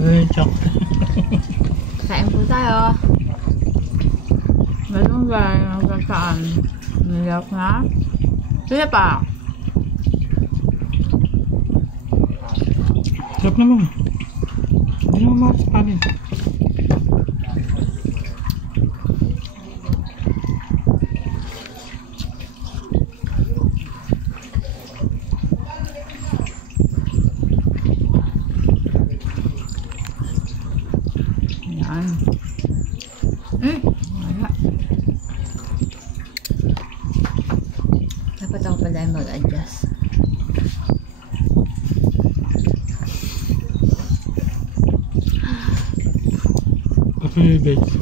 Ay, chok. Kain po tayo. Malunggay, hanggang saan. Nilap na. Sila pa. Sarap naman. Hindi naman makasakanin. Yan. Wala. Dapat ako pala yung mag-adjust. Ako yung base.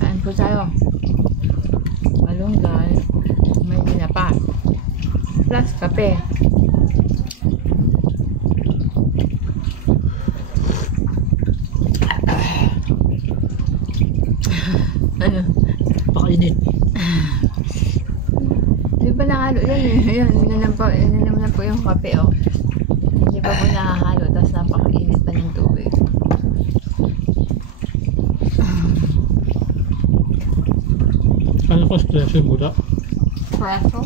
Kain po tayo. Malunggay. May dinapa. Plus kape. Ano? Pakainit. Di ba nakahalo yan eh? Yan, yun na po yung kape oh. Di ba po nakahalo, tapos napakainit pa ng tubig. Ano ko espresso yung budak? Preso?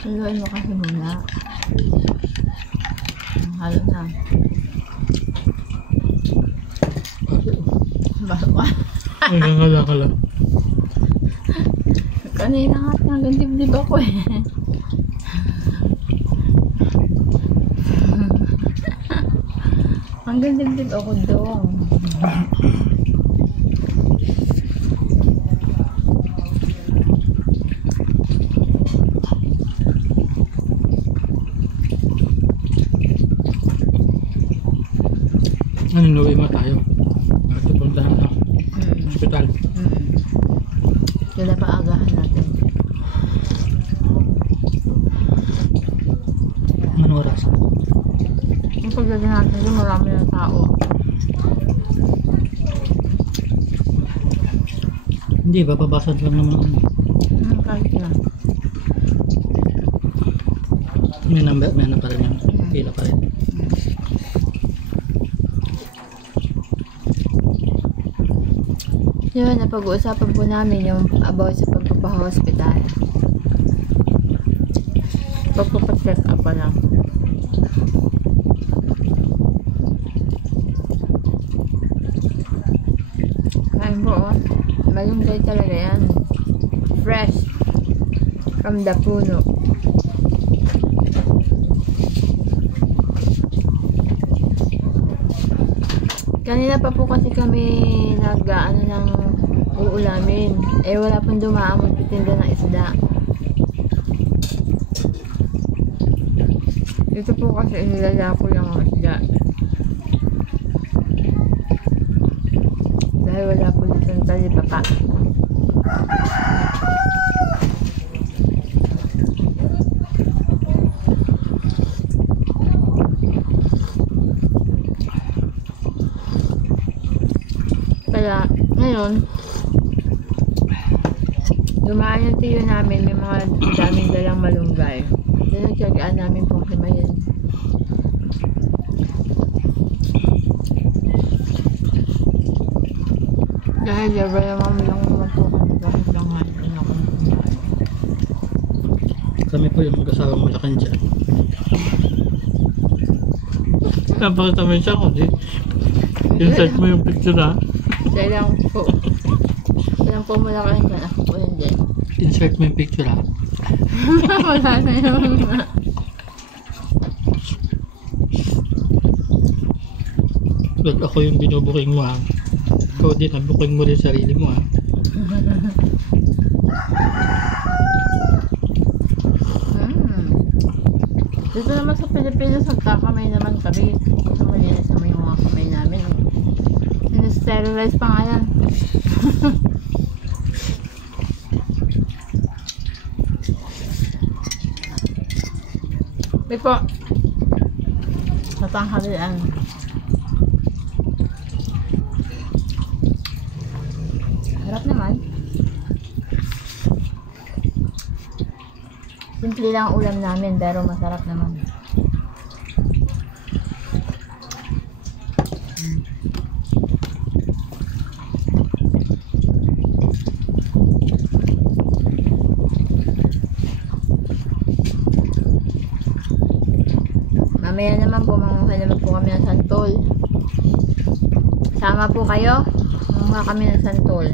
Haluin mo kasi muna. Halo na. Bawa. Ay, kala. Kanina nga, hanggang dibdib ako eh. Hanggang dibdib ako doon. Ano, inuwi mo tayo? At puntahan na. Hospital. Sila paagahan natin. Anong oras? Yung pagdating natin doon, marami ng tao. Hindi, bababasad lang naman. Kahit na. May number pa rin yan. Pila pa rin. Yun, napag-uusapan po namin yung about sa pagpapahospital. Pagpapacheck up pa lang. Kain po oh. Malunggay talaga yan. Fresh. From the puno. Kanina pa po kasi kami nag-ano ng uulamin. Eh wala pong dumaan magtitinda ng isda. Ito po kasi inilalako lang ang isda. Dahil wala po dito ng talipapa. Kaya, ngayon, dumaan yung tiyo namin, may mga daming dalang malunggay. Then, nagsagaan namin pong himayin. Dahil never naman lang magpukan kahit lang natin ako ng kumain. Kami po yung mag-asawang malaking dyan. Napakita mo siya kundi. Insert mo yung picture ha. Kailang po. Kailang po malaki dyan. Ako po yun dyan. Insert mo yung picture ha. Wala na yung Pag ako yung binubuking mo ha. Ikaw din, nabuking mo rin sarili mo ha. Dito naman sa Pilipinas, nagkakamay naman kami. Kasi malinis naman yung mga kamay namin. Sterilize pa nga yan. May po. Sa tanghalian. Harap naman. Simple lang ang ulam namin pero masarap naman. Mamaya naman po, manguha naman po kami ng santol. Sama po kayo. Manguha kami ng santol.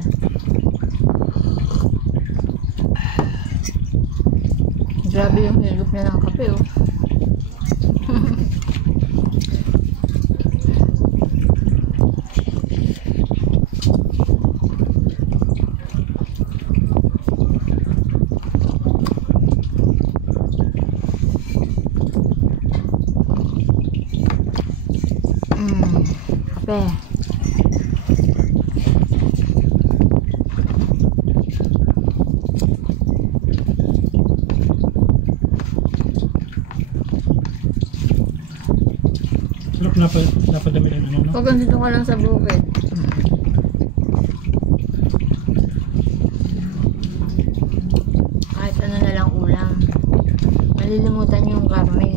Grabe yung hilop niya ng kape, oh. Kape. Sarap napadami rin ano, no? Pag andito ka lang sa bukid. Kahit ano na lang ulam. Malilimutan yung karne.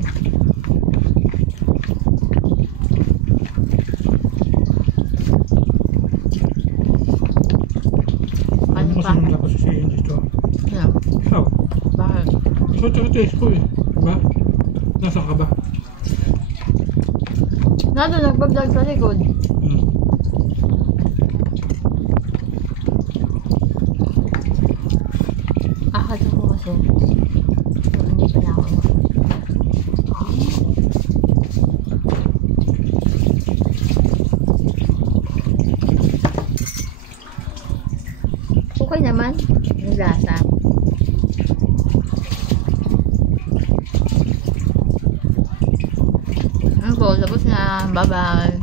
Ano Ano pa? kasi nung tapos si Ian dito? Yeah. Ikaw? Bakit? Ikaw taste ko eh. Diba? Nasaan ka ba? Nado, nagbablog sa likod. Hmm. Akad ako kasi. So, hindi pa na ako. Okay naman. Yung lasa. Ano po, tapos na. Bye-bye.